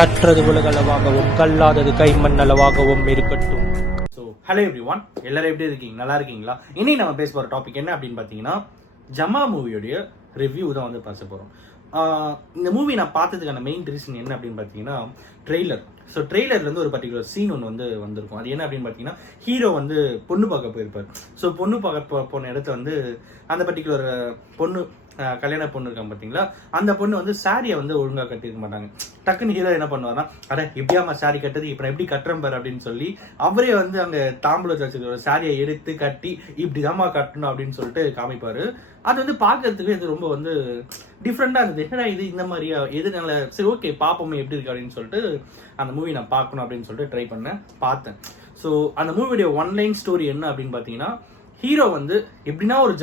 கற்றது உலகளவாகவும் கல்லாதது கைமண்ணளவாகவும் இருக்கட்டும். So hello every one, எல்லாரும் எப்படி இருக்கீங்க? நல்லா இருக்கீங்களா? இனி நம்ம பேச போகிற டாபிக் என்ன அப்படின்னு பார்த்தீங்கன்னா, ஜமா மூவியோடைய ரிவ்யூ தான் வந்து பேச போகிறோம். இந்த மூவி நான் பார்த்ததுக்கான மெயின் ரீசன் என்ன அப்படின்னு பார்த்தீங்கன்னா, ட்ரெய்லர். ஸோ ட்ரெய்லர்லேருந்து ஒரு பர்டிகுலர் சீன் ஒன்று வந்து வந்திருக்கும். அது என்ன அப்படின்னு பார்த்தீங்கன்னா, ஹீரோ வந்து பொண்ணு பார்க்க போயிருப்பார். ஸோ பொண்ணு பார்க்க போன இடத்துல வந்து அந்த பர்டிகுலர் பொண்ணு கல்யாண பொண்ணு இருக்காங்க பார்த்தீங்களா, அந்த பொண்ணு வந்து சாரியை வந்து ஒழுங்காக கட்டிருக்க மாட்டாங்க. டக்குன்னு ஹீரோ என்ன பண்ணுவார்னா, அட எப்படியாமா சாரி கட்டுறது, இப்போ நான் எப்படி கட்டுறேன் பாரு அப்படின்னு சொல்லி அவரே வந்து அங்கே தாம்பூலத்தை வச்சுக்கிற சாரியை எடுத்து கட்டி இப்படிதாம்மா கட்டணும் அப்படின்னு சொல்லிட்டு காமிப்பாரு. அது வந்து பார்க்கறதுக்கு இது ரொம்ப வந்து டிஃப்ரெண்டாக இருந்தது. என்னடா இது இந்த மாதிரியா, எதுனால, சரி ஓகே பார்ப்போமே எப்படி இருக்கு அப்படின்னு சொல்லிட்டு அந்த மூவி நான் பார்க்கணும் அப்படின்னு சொல்லிட்டு ட்ரை பண்ணேன், பார்த்தேன். ஸோ அந்த மூவியோடைய ஒன்லைன் ஸ்டோரி என்ன அப்படின்னு பார்த்தீங்கன்னா, ஹீரோ வந்து எப்படின்னா ஒரு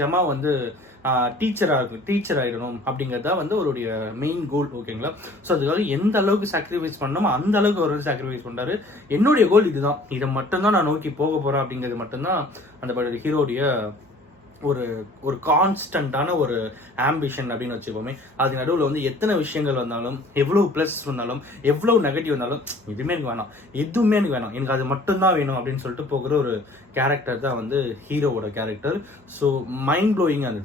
ஜமா வந்து டீச்சர் ஆயிடணும் அப்படிங்கிறதா வந்து அவருடைய மெயின் கோல். ஓகேங்களா? ஸோ அதுக்காக எந்த அளவுக்கு சாக்ரிஃபைஸ் பண்ணணுமோ அந்த அளவுக்கு அவர் வந்து சாக்ரிஃபைஸ் பண்றாரு. என்னுடைய கோல் இதுதான், இதை மட்டும்தான் நான் நோக்கி போக போறேன் அப்படிங்கிறது மட்டும்தான் அந்த ஹீரோடைய ஒரு கான்ஸ்டன்டான ஒரு ஆம்பிஷன் அப்படின்னு வச்சுக்கோமே. அது நடுவில் வந்து எத்தனை விஷயங்கள் வந்தாலும், எவ்வளவு பிளஸ் வந்தாலும், எவ்வளவு நெகட்டிவ் வந்தாலும், எதுவுமே எனக்கு வேணாம், எனக்கு அது மட்டும்தான் வேணும் அப்படின்னு சொல்லிட்டு போகிற ஒரு கேரக்டர் தான் வந்து ஹீரோவோட கேரக்டர். ஸோ மைண்ட் ப்ளோயிங் அந்த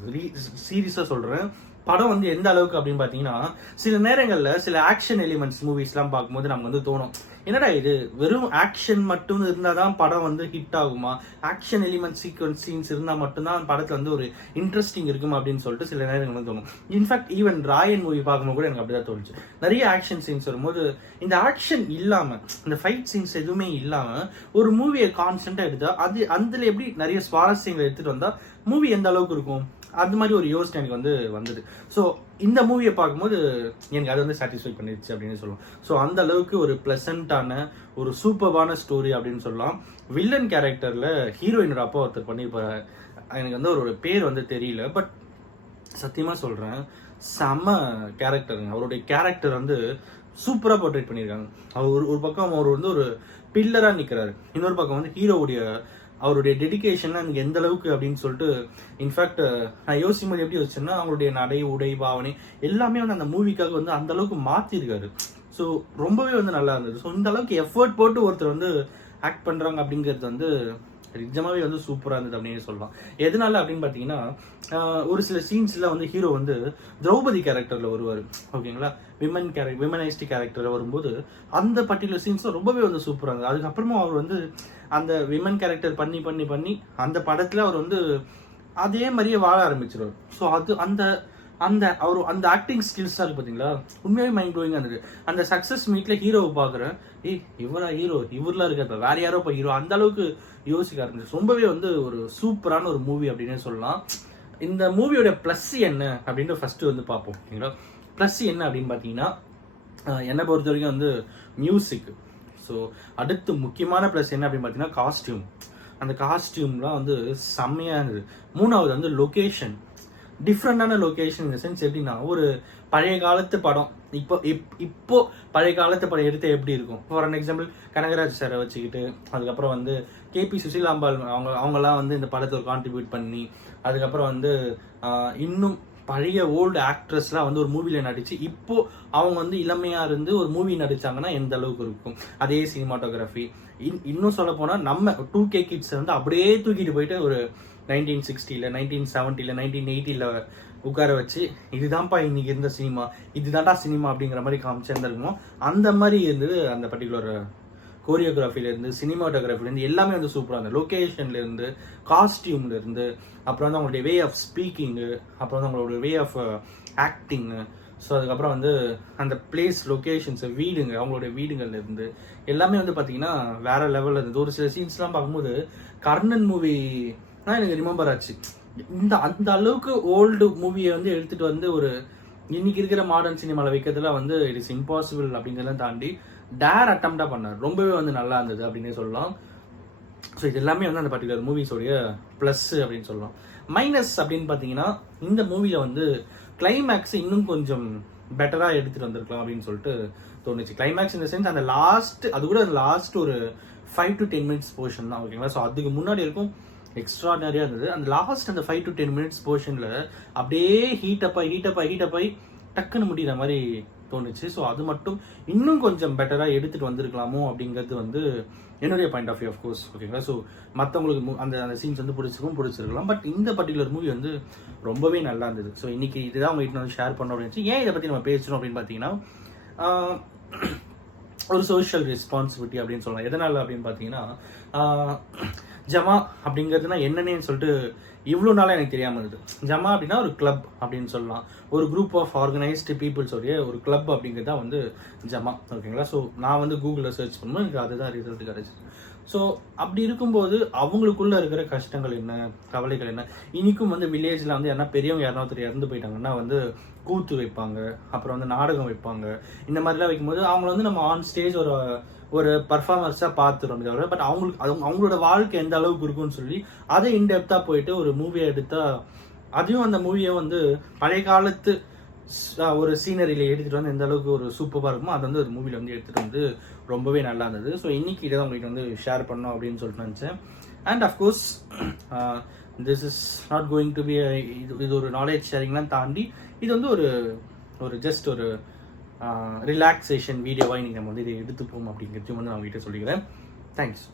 சீரியஸா சொல்றேன். படம் வந்து எந்த அளவுக்கு அப்படின்னு பார்த்தீங்கன்னா, சில நேரங்களில் சில ஆக்ஷன் எலிமெண்ட்ஸ் மூவிஸ்லாம் பார்க்கும்போது நமக்கு வந்து தோணும், என்னடா இது வெறும் ஆக்ஷன் மட்டும் இருந்தால் தான் படம் வந்து ஹிட் ஆகுமா, ஆக்ஷன் எலிமெண்ட் சீன்ஸ் இருந்தால் மட்டும்தான் படத்தில் வந்து ஒரு இன்ட்ரெஸ்டிங் இருக்குமா அப்படின்னு சொல்லிட்டு சில நேரங்கள் வந்து தோணும். இன்ஃபேக்ட் ஈவன் ராயன் மூவி பார்க்கும்போது கூட எனக்கு அப்படிதான் தோணுச்சு. நிறைய ஆக்ஷன் சீன்ஸ் வரும்போது இந்த ஆக்ஷன் இல்லாமல், இந்த ஃபைட் சீன்ஸ் எதுவுமே இல்லாமல் ஒரு மூவியை கான்ஸ்டன்ட்டாக எடுத்தா அது அதில் எப்படி நிறைய சுவாரஸ்யங்களை எடுத்துகிட்டு வந்தால் மூவி எந்த அளவுக்கு இருக்கும், அது மாதிரி ஒரு யோசனை எனக்கு வந்து வந்தது. ஸோ இந்த மூவியை பார்க்கும்போது எனக்கு அது வந்து சாட்டிஸ்ஃபை பண்ணிடுச்சு அப்படின்னு சொல்லலாம். ஸோ அந்த அளவுக்கு ஒரு பிளசண்டான ஒரு சூப்பர்வான ஸ்டோரி அப்படின்னு சொல்லலாம். வில்லன் கேரக்டரில் ஹீரோயினோட அப்பா ஒருத்தர் பண்ணியிருப்பாரு. எனக்கு வந்து ஒரு பேர் வந்து தெரியல, பட் சத்தியமாக சொல்கிறேன், செம்ம கேரக்டருங்க. அவருடைய கேரக்டர் வந்து சூப்பராக போர்ட்ரேட் பண்ணியிருக்காங்க. அவர் ஒரு பக்கம் அவர் வந்து ஒரு பில்லராக நிற்கிறாரு, இன்னொரு பக்கம் வந்து ஹீரோவுடைய அவருடைய டெடிகேஷன்லாம் எனக்கு எந்த அளவுக்கு அப்படின்னு சொல்லிட்டு, இன்ஃபேக்ட் நான் யோசிக்கும் போது எப்படி யோசிச்சேன்னா, அவங்களுடைய நடை, உடை, பாவனை எல்லாமே வந்து அந்த மூவிக்காக வந்து அந்த அளவுக்கு மாற்றிருக்காரு. ஸோ ரொம்பவே வந்து நல்லா இருந்தது. ஸோ இந்த அளவுக்கு எஃபர்ட் போட்டு ஒருத்தர் வந்து ஆக்ட் பண்ணுறாங்க அப்படிங்கிறது வந்து நிஜமாவே வந்து சூப்பராக இருந்தது அப்படின்னு சொல்லலாம். எதனால அப்படின்னு பார்த்தீங்கன்னா, ஒரு சில சீன்ஸ்ல வந்து ஹீரோ வந்து திரௌபதி கேரக்டர்ல வருவார். ஓகேங்களா? விமனைஸ்டு கேரக்டர் வரும்போது அந்த பர்டிகுலர் சீன்ஸ் ரொம்பவே வந்து சூப்பராக இருந்தது. அதுக்கப்புறமா அவர் வந்து அந்த விமன் கேரக்டர் பண்ணி அந்த படத்துல அவர் வந்து அதே மாதிரியே வாழ ஆரம்பிச்சிருவார். ஸோ அது அந்த ஆக்டிங் ஸ்கில்ஸ் இருக்கு பார்த்தீங்களா, உண்மையாவே மைண்ட் ப்ளோயிங்காக இருந்தது. அந்த சக்சஸ் மீட்ல ஹீரோவை பார்க்குறேன், இவரா ஹீரோ, இவரெலாம் இருக்க வேற யாரோ இப்போ ஹீரோ, அந்த அளவுக்கு யோசிக்க ஆரம்பிச்சு. ரொம்பவே வந்து ஒரு சூப்பரான ஒரு மூவி அப்படின்னு சொல்லலாம். இந்த மூவியோட பிளஸ் என்ன அப்படின்னு ஃபர்ஸ்ட் வந்து பார்ப்போம். ஓகேங்களா? பிளஸ் என்ன அப்படின்னு பார்த்தீங்கன்னா, என்னை பொறுத்த வரைக்கும் வந்து மியூசிக். ஸோ அடுத்து முக்கியமான ப்ளஸ் என்ன அப்படின்னு பார்த்தீங்கன்னா காஸ்டியூம். அந்த காஸ்டியூம்லாம் வந்து செம்மையாக இருந்தது. மூணாவது வந்து லொக்கேஷன், டிஃப்ரெண்டான லொக்கேஷன். இந்த சென்ஸ் எப்படின்னா, ஒரு பழைய காலத்து படம் இப்போ பழைய காலத்து படம் எடுத்து எப்படி இருக்கும், ஃபார் அன் எக்ஸாம்பிள் கனகராஜ் சாரை வச்சுக்கிட்டு, அதுக்கப்புறம் வந்து கேபி சுசீலாம்பாள் அவங்கெல்லாம் வந்து இந்த படத்தை கான்ட்ரிபியூட் பண்ணி, அதுக்கப்புறம் வந்து இன்னும் பழைய ஓல்டு ஆக்ட்ரஸ்லாம் வந்து ஒரு மூவில நடிச்சு இப்போ அவங்க வந்து இளமையா இருந்து ஒரு மூவி நடிச்சாங்கன்னா எந்த அளவுக்கு இருக்கும். அதே சினிமாட்டோகிராஃபி. இன்னும் சொல்ல போனா நம்ம 2K கிட்ஸ் வந்து அப்படியே தூக்கிட்டு போயிட்டு ஒரு 1960, 1970, 1980 உட்கார வச்சு, இதுதான்ப்பா இன்னைக்கு இருந்த சினிமா, இதுதான்டா சினிமா அப்படிங்கிற மாதிரி காமிச்சிருந்துருக்குமோ அந்த மாதிரி இருந்தது. அந்த பர்டிகுலர் கோரியோகிராஃபிலேருந்து, சினிமாட்டோகிராஃபிலேருந்து எல்லாமே வந்து சூப்பராக இருந்தது. லொக்கேஷன்லேருந்து, காஸ்டியூம்லேருந்து, அப்புறம் வந்து அவங்களுடைய வே ஆஃப் ஸ்பீக்கிங்கு, அப்புறம் வந்து அவங்களோட வே ஆஃப் ஆக்டிங்கு. ஸோ அதுக்கப்புறம் வந்து அந்த பிளேஸ் லொக்கேஷன்ஸு, வீடுங்க, அவங்களுடைய வீடுங்கள்லேருந்து எல்லாமே வந்து பார்த்தீங்கன்னா வேற லெவலில் இருந்தது. ஒரு சில சீன்ஸ்லாம் பார்க்கும்போது கர்ணன் மூவி தான் எனக்கு ரிமெம்பர் ஆச்சு. அந்த அளவுக்கு ஓல்டு மூவியை வந்து எடுத்துகிட்டு வந்து ஒரு இன்னைக்கு இருக்கிற மாடர்ன் சினிமாவில் வைக்கிறதுலாம் வந்து இட் இஸ் இம்பாசிபிள் அப்படிங்கிறதெல்லாம் தாண்டி டேர் அட்டம்ப்டாக பண்ணார். ரொம்பவே வந்து நல்லா இருந்தது அப்படின்னே சொல்லலாம். ஸோ இது எல்லாமே வந்து அந்த பர்டிகுலர் மூவிஸோடைய ப்ளஸ் அப்படின்னு சொல்லலாம். மைனஸ் அப்படின்னு பார்த்தீங்கன்னா, இந்த மூவியில் வந்து கிளைமேக்ஸ் இன்னும் கொஞ்சம் பெட்டராக எடுத்துகிட்டு வந்திருக்கலாம் அப்படின்னு சொல்லிட்டு தோணுச்சு. கிளைமேக்ஸ் இந்த சென்ஸ் அந்த லாஸ்ட் ஒரு 5 to 10 minutes போர்ஷன் தான். ஓகேங்களா? ஸோ அதுக்கு முன்னாடி இருக்கும் எக்ஸ்ட்ராடனரியாக இருந்தது. அந்த லாஸ்ட் அந்த 5 to 10 minutes போர்ஷனில் அப்படியே ஹீட் அப் ஆகி டக்குன்னு முடிகிற மாதிரி தோணுச்சு. ஸோ அது மட்டும் இன்னும் கொஞ்சம் பெட்டராக எடுத்துகிட்டு வந்திருக்கலாமோ அப்படிங்கிறது வந்து என்னுடைய பாயிண்ட் ஆஃப் வியூ ஆஃப்கோர்ஸ். ஓகேங்களா? ஸோ மற்றவங்களுக்கு அந்த சீன்ஸ் வந்து பிடிச்சிருக்கலாம். பட் இந்த பர்டிகுலர் மூவி வந்து ரொம்பவே நல்லா இருந்தது. ஸோ இன்னைக்கு இதுதான் உங்ககிட்ட வந்து ஷேர் பண்ணோம் அப்படின்னு. ஏன் இதை பற்றி நம்ம பேசணும் அப்படின்னு பார்த்தீங்கன்னா, ஒரு சோஷியல் ரெஸ்பான்சிபிலிட்டி அப்படின்னு சொல்லலாம். எதனால அப்படின்னு பார்த்தீங்கன்னா, ஜமா அப்படிங்கிறதுனா என்னன்னு சொல்லிட்டு இவ்வளோ நாளாக எனக்கு தெரியாமல் இருந்தது. ஜமா அப்படின்னா ஒரு கிளப் அப்படின்னு சொல்லலாம். ஒரு குரூப் ஆஃப் ஆர்கனைஸ்டு பீப்புள்ஸோடைய ஒரு கிளப் அப்படிங்கிறது தான் வந்து ஜமா. ஓகேங்களா? ஸோ நான் வந்து கூகுளில் சர்ச் பண்ணும்போது எனக்கு அதுதான் ரிசல்ட் கிடச்சி. ஸோ அப்படி இருக்கும்போது அவங்களுக்குள்ள இருக்கிற கஷ்டங்கள் என்ன, கவலைகள் என்ன, இனிக்கும் வந்து வில்லேஜில் வந்து யாரா பெரியவங்க யாராவது இறந்து போயிட்டாங்கன்னா வந்து கூத்து வைப்பாங்க, அப்புறம் வந்து நாடகம் வைப்பாங்க. இந்த மாதிரிலாம் வைக்கும்போது அவங்கள வந்து நம்ம ஆன் ஸ்டேஜ் ஒரு பர்ஃபார்மன்ஸாக பார்த்துறோம் தவிர, பட் அவங்களோட வாழ்க்கை எந்த அளவுக்கு இருக்குன்னு சொல்லி அதை இன்டெப்த்தாக போயிட்டு ஒரு மூவியை எடுத்தா, அதையும் அந்த மூவியை வந்து பழைய காலத்து ஒரு சீனரியில் எடுத்துகிட்டு வந்து எந்த அளவுக்கு ஒரு சூப்பராக இருக்குமோ அதை வந்து ஒரு மூவியில் வந்து எடுத்துகிட்டு வந்து ரொம்பவே நல்லா இருந்தது. ஸோ இன்னைக்கு இதை தான் உங்களுக்கு வந்து ஷேர் பண்ணோம் அப்படின்னு சொல்லிட்டு நினச்சேன். And of course this is not going to be இது ஒரு நாலேஜ் ஷேரிங்லாம் தாண்டி இது வந்து ஒரு ஜஸ்ட் ஒரு ரிலாக்ஸேஷன் வீடியோவாக இன்னைக்கு நம்ம வந்து இதை எடுத்துப்போம் அப்படிங்கிறதையும் வந்து நான் உங்ககிட்ட சொல்லிக்கிறேன். தேங்க்ஸ்.